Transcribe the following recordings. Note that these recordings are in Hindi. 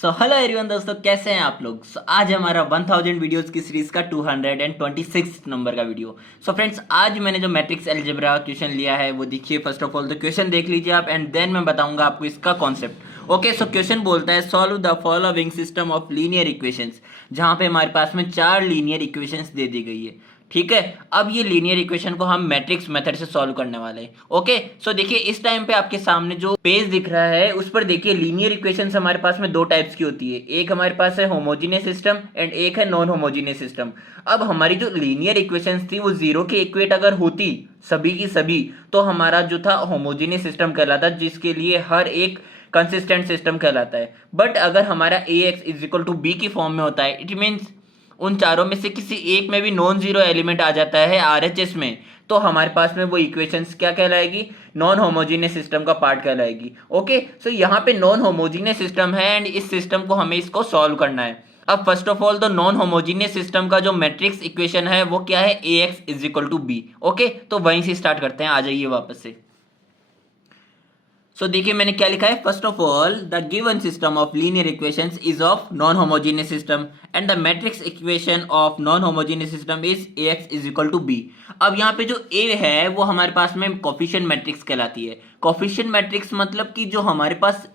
सो हेलो एवरीवन दोस्तों, कैसे हैं आप लोग। आज हमारा 1000 वीडियोस की सीरीज का 226 नंबर का वीडियो। सो फ्रेंड्स, आज मैंने जो मैट्रिक्स अलजेब्रा क्वेश्चन लिया है वो देखिए। फर्स्ट ऑफ ऑल तो क्वेश्चन देख लीजिए आप, एंड देन मैं बताऊंगा आपको इसका कॉन्सेप्ट। ओके, सो क्वेश्चन बोलता है solve the following system of linear equations, जहां पे हमारे पास में 4 लीनियर इक्वेशंस दे दी गई है। ठीक है, अब ये लीनियर इक्वेशन को हम मैट्रिक्स मेथड से सॉल्व करने वाले हैं। ओके, सो देखिए इस टाइम पे आपके सामने जो पेज दिख रहा है उस पर देखिए लीनियर इक्वेशंस हमारे पास में दो टाइप्स की होती है। एक हमारे पास है होमोजीनियस सिस्टम एंड एक है नॉन होमोजीनियस सिस्टम। अब हमारी जो लीनियर इक्वेशंस थी वो जीरो के इक्वेट अगर होती सभी की सभी, तो हमारा जो था होमोजीनियस सिस्टम कहलाता, जिसके लिए हर एक कंसिस्टेंट सिस्टम कहलाता है। बट अगर हमारा A X is equal to B की फॉर्म में होता है, इट मीन्स उन चारों में से किसी एक में भी नॉन जीरो एलिमेंट आ जाता है आरएचएस में, तो हमारे पास में वो इक्वेशंस क्या कहलाएगी, नॉन होमोजीनियस सिस्टम का पार्ट कहलाएगी। ओके, सो यहाँ पे नॉन होमोजीनियस सिस्टम है एंड इस सिस्टम को हमें इसको सॉल्व करना है। अब फर्स्ट ऑफ ऑल तो नॉन होमोजीनियस सिस्टम का जो मैट्रिक्स इक्वेशन है वो क्या है, A X is equal to B. Okay, तो वहीं से स्टार्ट करते हैं, आ जाइए वापस से। सो देखिए मैंने क्या लिखा है, first of all the given system of linear equations is of non homogeneous system and the matrix equation of non homogeneous system is A X is equal to B. अब यहाँ पे जो ए है वो हमारे पास में कोफिशिएंट मैट्रिक्स कहलाती है। कोफिशिएंट मैट्रिक्स मतलब कि जो हमारे पास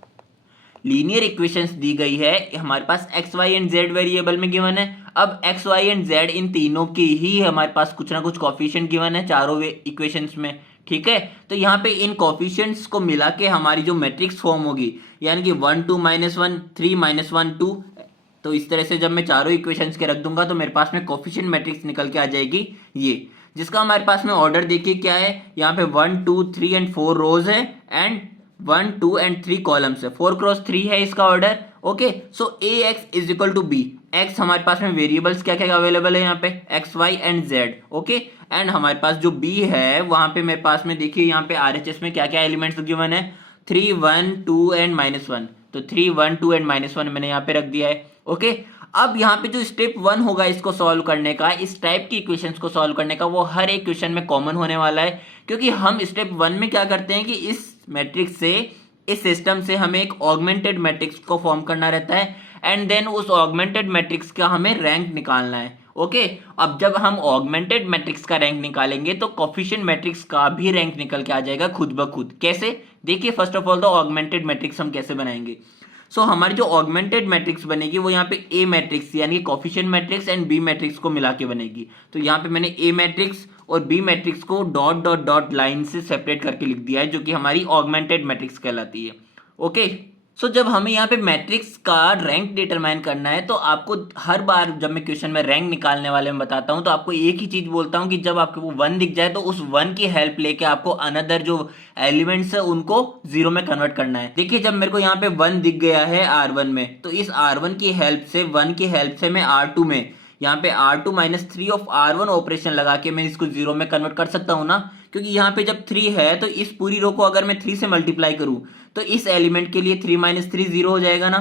लीनियर इक्वेशंस दी गई है हमारे पास X Y and Z variable में गिवन है। अब एक्स वाई एंड जेड इन तीनों की ही हमारे पास कुछ ना कुछ कोफिशिएंट गिवन है चारों इक्वेशंस में। ठीक है, तो यहाँ पे इन कोफिशिएंट्स को मिला के हमारी जो मैट्रिक्स फॉर्म होगी, यानी कि 1 2 -1 3 -1 2, तो इस तरह से जब मैं चारों इक्वेशंस के रख दूंगा तो मेरे पास में कोफिशिएंट मैट्रिक्स निकल के आ जाएगी ये, जिसका हमारे पास में ऑर्डर देखिए क्या है। यहाँ पे 1 2 3 एंड 4 रोज है एंड 1 2 एंड 3 कॉलम्स है, 4 क्रॉस 3 है इसका order. Okay, so A X is equal to B. X हमारे पास में वेरिएबल्स क्या क्या अवेलेबल है यहाँ पे, X Y and Z. Okay, and हमारे पास जो बी है वहां पे मेरे पास में देखिए यहाँ पे आरएचएस में क्या क्या एलिमेंट्स गिवन है, 3 1 2 एंड -1, तो 3 1 2 एंड -1 मैंने यहाँ पे रख दिया है। ओके, अब यहाँ पे जो स्टेप 1 होगा इसको सॉल्व करने का, इस टाइप की इक्वेशंस को सॉल्व करने का, वो हर एक क्वेश्चन में कॉमन होने वाला है। क्योंकि हम स्टेप 1 में क्या करते हैं कि इस मैट्रिक्स से, इस सिस्टम से हमें एक ऑगमेंटेड मैट्रिक्स को फॉर्म करना रहता है एंड देन उस ऑगमेंटेड मैट्रिक्स का हमें रैंक निकालना है। ओके, अब जब हम ऑगमेंटेड मैट्रिक्स का रैंक निकालेंगे तो कोफिशिएंट मैट्रिक्स का भी रैंक निकल के आ जाएगा खुद ब खुद। कैसे, देखिए फर्स्ट ऑफ ऑल तो ऑगमेंटेड मैट्रिक्स हम कैसे बनाएंगे। सो हमारी जो ऑगमेंटेड मैट्रिक्स बनेगी वो यहाँ पे ए मैट्रिक्स यानी कि coefficient matrix and B matrix को मिला के बनेगी। तो यहाँ पे मैंने ए मैट्रिक्स और बी मैट्रिक्स को डॉट डॉट डॉट लाइन से सेपरेट करके लिख दिया है, जो कि हमारी ऑगमेंटेड मैट्रिक्स कहलाती है। ओके, सो जब हमें यहाँ पे मैट्रिक्स का रैंक डिटरमाइन करना है तो आपको हर बार जब मैं क्वेश्चन में रैंक निकालने वाले में बताता हूँ तो आपको एक ही चीज बोलता हूँ कि जब आपको वो 1 दिख जाए तो उस 1 की हेल्प लेके आपको अनदर जो एलिमेंट्स है उनको जीरो में कन्वर्ट करना है। देखिए जब मेरे को यहाँ पे 1 दिख गया है R1 में, तो इस R1 की हेल्प से, 1 की हेल्प से मैं R2 में, यहाँ पे R2 -3 ऑफ R1 ऑपरेशन लगा के मैं इसको जीरो में कन्वर्ट कर सकता हूँ ना। क्योंकि यहाँ पे जब 3 है तो इस पूरी रो को अगर मैं 3 से मल्टीप्लाई करूँ तो इस एलिमेंट के लिए 3 - 3 0 हो जाएगा ना।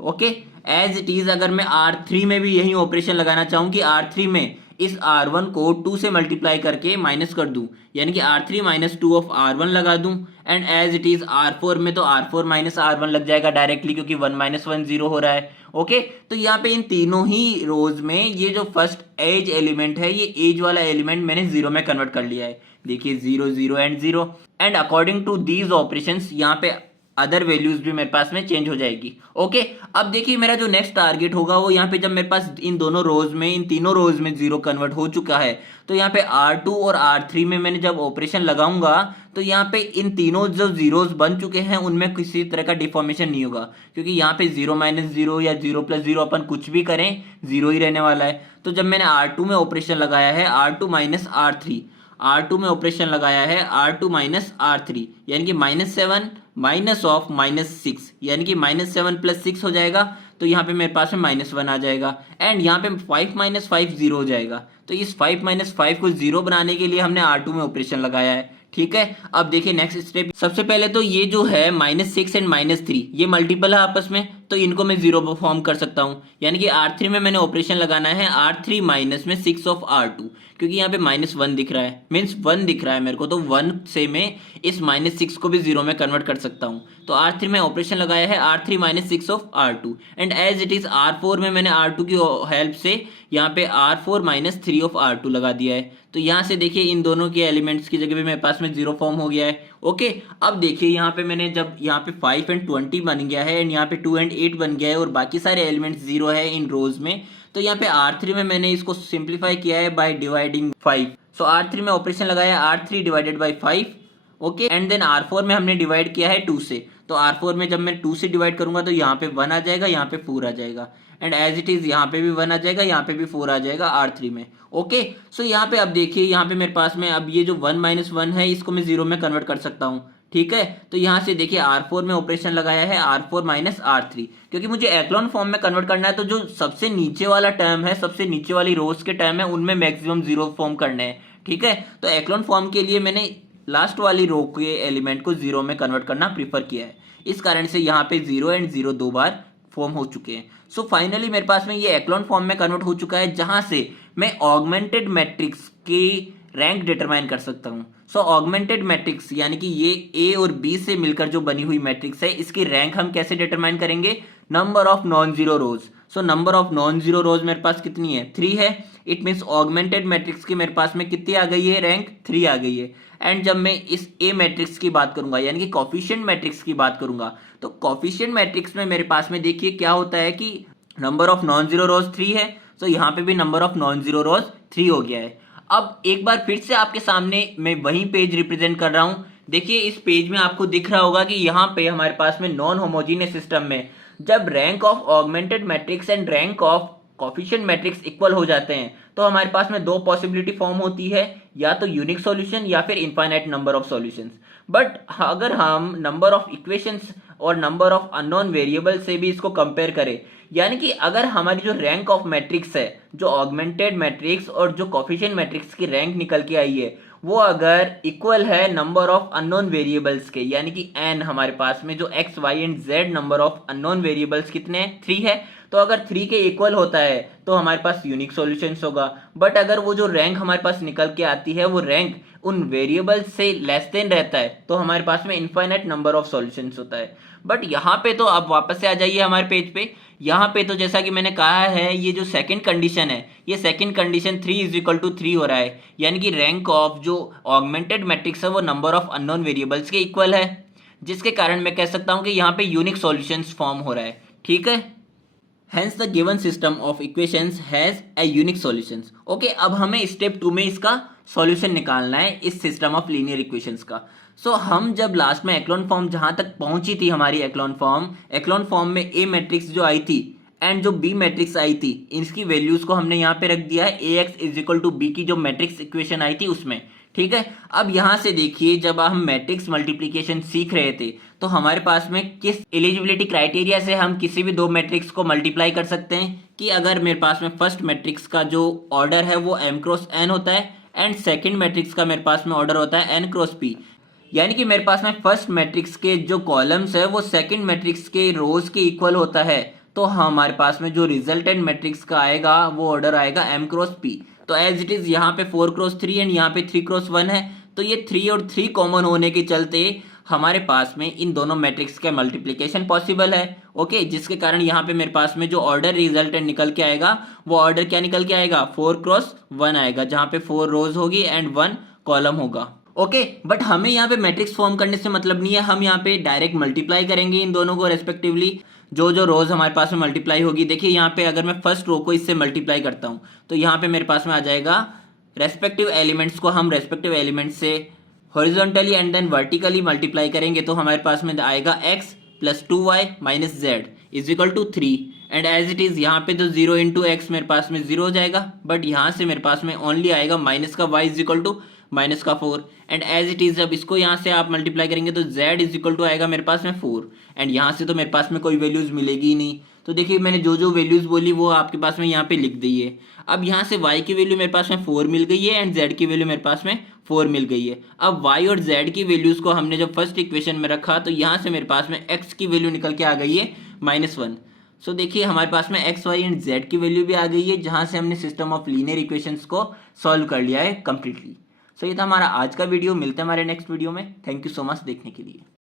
ओके, एज इट इज अगर मैं R3 में भी यही ऑपरेशन लगाना चाहूँ कि R3 में इस R1 को 2 से मल्टीप्लाई करके माइनस कर दूं, यानी कि R3 - 2 ऑफ R1 लगा दूं, and as it is R4 में तो R4 - R1 लग जाएगा डायरेक्टली, क्योंकि 1 - 1 0 हो रहा है। ओके, तो यहाँ पे इन तीनों ही रोज में ये जो फर्स्ट एज एलिमेंट है, ये एज वाला एलिमेंट मैंने जीरो में कन्वर्ट कर लिया है। देखिए 0 0 and 0, and according to these operations यहाँ पे अदर वैल्यूज भी मेरे पास में चेंज हो जाएगी। ओके, अब देखिए मेरा जो नेक्स्ट टारगेट होगा वो यहाँ पे जब मेरे पास इन दोनों रोज में, इन तीनों रोज में जीरो कन्वर्ट हो चुका है, तो यहाँ पे R2 और R3 में मैंने जब ऑपरेशन लगाऊंगा तो यहाँ पे इन तीनों जो जीरोस बन चुके हैं उनमें किसी तरह का डिफॉर्मेशन नहीं होगा, क्योंकि यहाँ पे 0 - 0 या 0 + 0 अपन कुछ भी करें जीरो ही रहने वाला है। तो जब मैंने R2 में ऑपरेशन लगाया है, R2 - R3, R2 में ऑपरेशन लगाया है R2 - R3, यानी कि -7 माइनस ऑफ -6, यानी कि -7 + 6 हो जाएगा। तो यहाँ पे मेरे पास में -1 आ जाएगा, एंड यहाँ पे 5 - 5 0 हो जाएगा। तो इस 5 - 5 को 0 बनाने के लिए हमने R2 में ऑपरेशन लगाया है। ठीक है, अब देखिए नेक्स्ट स्टेप। सबसे पहले तो ये जो है -6 एंड -3 ये मल्टीपल है आपस में, तो इनको मैं जीरो फॉर्म कर सकता हूँ, यानी कि R3 में मैंने ऑपरेशन लगाना है R3 - में 6 ऑफ R2, क्योंकि यहाँ पे -1 दिख रहा है, मीन्स 1 दिख रहा है मेरे को, तो 1 से मैं इस -6 को भी 0 में कन्वर्ट कर सकता हूँ। तो R3 में ऑपरेशन लगाया है R3 -6 of R2 and as it is R4 में मैंने R2 की हेल्प से यहाँ पे R4 -3 ऑफ R2 लगा दिया है। तो यहाँ से देखिए इन दोनों के एलिमेंट्स की जगह पे मेरे पास में 0 फॉर्म हो गया है। ओके, अब देखिए यहाँ पे मैंने जब यहाँ पे 5 एंड 20 बन गया है एंड यहाँ पे 2 एंड 8 बन गया है और बाकी सारे एलिमेंट्स 0 है इन रोज में, तो यहाँ पे R3 में मैंने इसको सिंप्लीफाई किया है बाय डिवाइडिंग 5। सो R3 में ऑपरेशन लगाया R3 divided by 5। Okay, and then R4 में हमने डिवाइड किया है 2 से। तो R4 में जब मैं 2 से डिवाइड करूंगा तो यहाँ पे 1 आ जाएगा, यहाँ पे 4 आ जाएगा एंड एज इट इज यहाँ पे भी 1 आ जाएगा, यहाँ पे भी 4 आ जाएगा R3 में। ओके, सो यहाँ पे अब देखिए यहाँ पे मेरे पास में अब ये जो 1 - 1 है इसको मैं 0 में कन्वर्ट कर सकता हूँ। ठीक है, तो यहाँ से देखिए R4 में ऑपरेशन लगाया है R4 -R3, क्योंकि मुझे एक्लॉन फॉर्म में कन्वर्ट करना है तो जो सबसे नीचे वाला टर्म है, सबसे नीचे वाली रोज के टर्म है उनमें मैक्सिमम 0 फॉर्म करने हैं। ठीक है, तो एक्लॉन फॉर्म के लिए मैंने लास्ट वाली रो के एलिमेंट को 0 में कन्वर्ट करना प्रीफर किया है, इस कारण से यहाँ पे 0 एंड 0 2 बार फॉर्म हो चुके हैं। सो फाइनली मेरे पास में ये एक्लॉन फॉर्म में कन्वर्ट हो चुका है, जहां से मैं ऑगमेंटेड मैट्रिक्स की रैंक डिटरमाइन कर सकता हूँ। सो ऑगमेंटेड मैट्रिक्स यानी कि ये ए और बी से मिलकर जो बनी हुई मैट्रिक्स है, इसकी रैंक हम कैसे डिटरमाइन करेंगे? Number of non zero rose. So number of non zero रोज मेरे पास कितनी है? 3 है। इट मीन्स ऑगमेंटेड मैट्रिक्स की मेरे पास में कितनी आ गई है? रैंक 3 आ गई है। एंड जब मैं इस ए मैट्रिक्स की बात करूंगा यानी कि कोफिशिएंट मैट्रिक्स की बात करूंगा, तो कोफिशिएंट मैट्रिक्स में मेरे पास में देखिए क्या होता है कि नंबर ऑफ नॉन जीरो रोज 3 है, तो यहाँ पे भी नंबर ऑफ नॉन जीरो रोज 3 हो गया है। अब एक बार फिर से आपके सामने मैं वही पेज रिप्रेजेंट कर रहा हूं। देखिए इस पेज में आपको दिख रहा होगा कि यहाँ पे हमारे पास में नॉन होमोजीनियस सिस्टम में जब rank of augmented matrix and rank of coefficient matrix equal हो जाते हैं तो हमारे पास में 2 पॉसिबिलिटी फॉर्म होती है, या तो यूनिक सॉल्यूशन या फिर infinite number of solutions. But अगर हम नंबर ऑफ इक्वेशंस और नंबर ऑफ अननोन वेरिएबल से भी इसको कंपेयर करें, यानी कि अगर हमारी जो रैंक ऑफ मैट्रिक्स है, जो ऑगमेंटेड मैट्रिक्स और जो कोफिशिएंट मैट्रिक्स की रैंक निकल के आई है, वो अगर इक्वल है नंबर ऑफ अननोन वेरिएबल्स के, यानी कि n हमारे पास में जो x, y and z number of unknown variables कितने हैं? 3 है। तो अगर 3 के इक्वल होता है तो हमारे पास यूनिक सॉल्यूशंस होगा। बट अगर वो जो रैंक हमारे पास निकल के आती है वो रैंक उन वेरिएबल्स से लेस देन रहता है तो हमारे पास में इनफाइनाइट नंबर ऑफ सॉल्यूशंस होता है। बट यहाँ पे तो आप वापस से आ जाइए हमारे पेज पे। यहाँ पे तो जैसा कि मैंने कहा है, ये जो सेकंड कंडीशन है, ये सेकंड कंडीशन 3 = 3 हो रहा है, यानी कि रैंक ऑफ जो ऑगमेंटेड मैट्रिक्स है वो नंबर ऑफ अननोन वेरिएबल्स के इक्वल है, जिसके कारण मैं कह सकता हूँ कि यहाँ पे यूनिक सॉल्यूशंस फॉर्म हो रहा है। ठीक है, Hence the given system of equations has a unique solutions. Okay, अब हमें स्टेप 2 में इसका सॉल्यूशन निकालना है इस सिस्टम ऑफ लीनियर इक्वेशंस का। सो हम जब लास्ट में एक्लॉन फॉर्म जहां तक पहुंची थी हमारी एक्लॉन फॉर्म में ए मैट्रिक्स जो आई थी एंड जो बी मैट्रिक्स आई थी, इसकी वैल्यूज को हमने यहाँ पे रख दिया है ax = b की जो मैट्रिक्स इक्वेशन आई थी उसमें। ठीक है, अब यहाँ से देखिए जब हम मैट्रिक्स मल्टीप्लिकेशन सीख रहे थे तो हमारे पास में किस एलिजिबिलिटी क्राइटेरिया से हम किसी भी 2 मैट्रिक्स को मल्टीप्लाई कर सकते हैं कि अगर मेरे पास में फर्स्ट मैट्रिक्स का जो ऑर्डर है वो m × n होता है एंड सेकंड मैट्रिक्स का मेरे पास में ऑर्डर होता है n × p, यानी कि मेरे पास में फर्स्ट मैट्रिक्स के जो कॉलम्स है वो सेकंड मैट्रिक्स के रोज के इक्वल होता है, तो हमारे पास में जो रिजल्टेंट मैट्रिक्स का आएगा वो ऑर्डर आएगा m × p। तो एज इट इज यहाँ पे 4 × 3 एंड यहाँ पे 3 × 1 है, तो ये 3 और 3 कॉमन होने के चलते हमारे पास में इन दोनों मैट्रिक्स का मल्टीप्लिकेशन पॉसिबल है। ओके, जिसके कारण यहाँ पे मेरे पास में जो ऑर्डर रिजल्टेंट निकल के आएगा वो ऑर्डर क्या निकल के आएगा? 4 × 1 आएगा, जहाँ पे 4 रोज होगी एंड 1 कॉलम होगा। ओके, बट हमें यहाँ पे मैट्रिक्स फॉर्म करने से मतलब नहीं है, हम यहाँ पे डायरेक्ट मल्टीप्लाई करेंगे इन दोनों को रेस्पेक्टिवली। जो रोज हमारे पास में मल्टीप्लाई होगी, देखिए यहाँ पे अगर मैं फर्स्ट रो को इससे मल्टीप्लाई करता हूँ तो यहाँ पे मेरे पास में आ जाएगा रेस्पेक्टिव एलिमेंट्स को हम रेस्पेक्टिव एलिमेंट्स से horizontally and then vertically multiply करेंगे तो हमारे पास में आएगा x + 2y - z = 3 and as it is यहाँ पे तो 0 × x मेरे पास में 0 हो जाएगा, बट यहाँ से मेरे पास में ओनली आएगा माइनस का y = -4 and as it is जब इसको यहाँ से आप मल्टीप्लाई करेंगे तो z = आएगा मेरे पास में 4 एंड यहाँ से तो मेरे पास में कोई वैल्यूज मिलेगी ही नहीं। तो देखिए मैंने जो वैल्यूज बोली वो आपके पास में यहाँ पे लिख दी है। अब यहाँ से y की वैल्यू मेरे पास में 4 मिल गई है एंड z की वैल्यू मेरे पास में 4 मिल गई है। अब y और z की वैल्यूज को हमने जब फर्स्ट इक्वेशन में रखा तो यहाँ से मेरे पास में x की वैल्यू निकल के आ गई है -1। सो देखिए हमारे पास में एक्स वाई एंड जेड की वैल्यू भी आ गई है, जहां से हमने सिस्टम ऑफ लीनियर इक्वेशंस को सॉल्व कर लिया है कंप्लीटली। सो ये था हमारा आज का वीडियो। मिलते हैं हमारे नेक्स्ट वीडियो में। थैंक यू सो मच देखने के लिए।